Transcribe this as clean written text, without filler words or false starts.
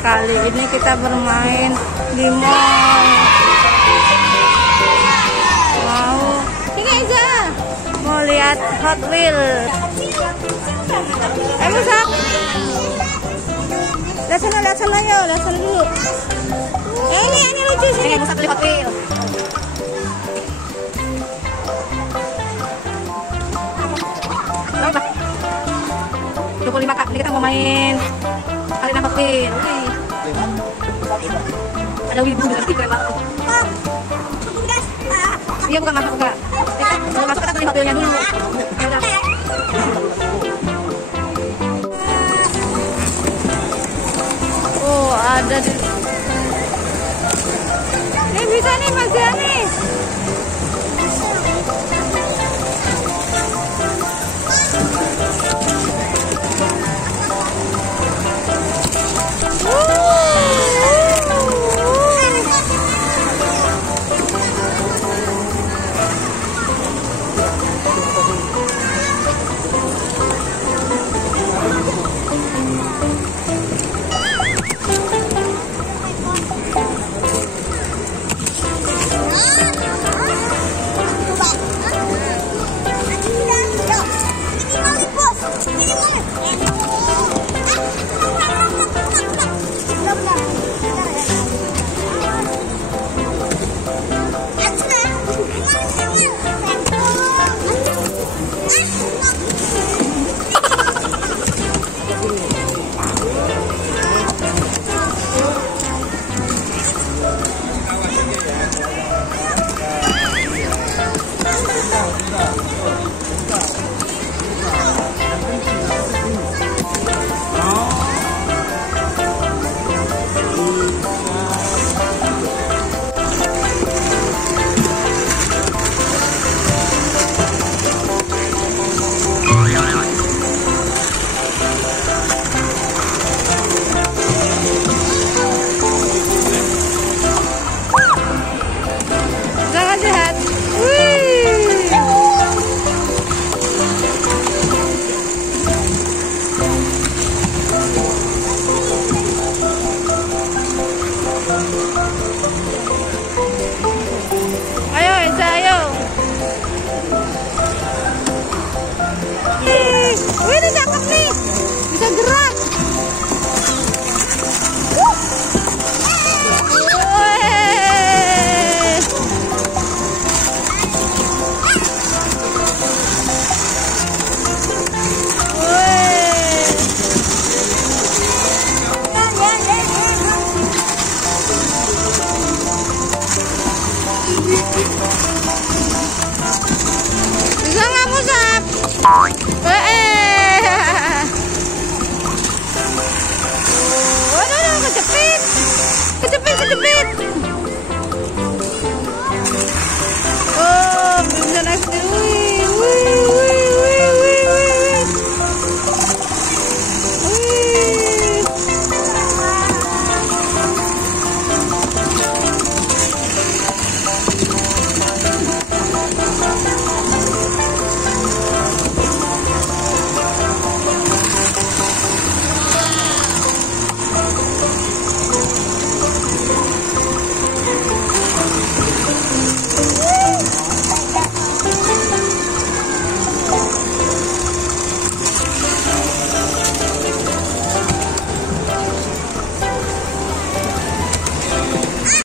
Kali ini kita bermain di mall. Mau lihat Hot Wheels. Musa. Lihat sana yuk, lihat sana dulu. Ini lucu sih. Musa beli Hot Wheels. Berapa? 25 Kak. Ini kita mau main arena Hot Wheels. Ada wibu dengan stiker banget. Iya bukan masuk enggak. Kalau masuk kita beli mobilnya dulu. Ya udah. Oh, ada di. Ini bisa nih Mas Yani. Bisa nggak Musab? Waduh, kejepit.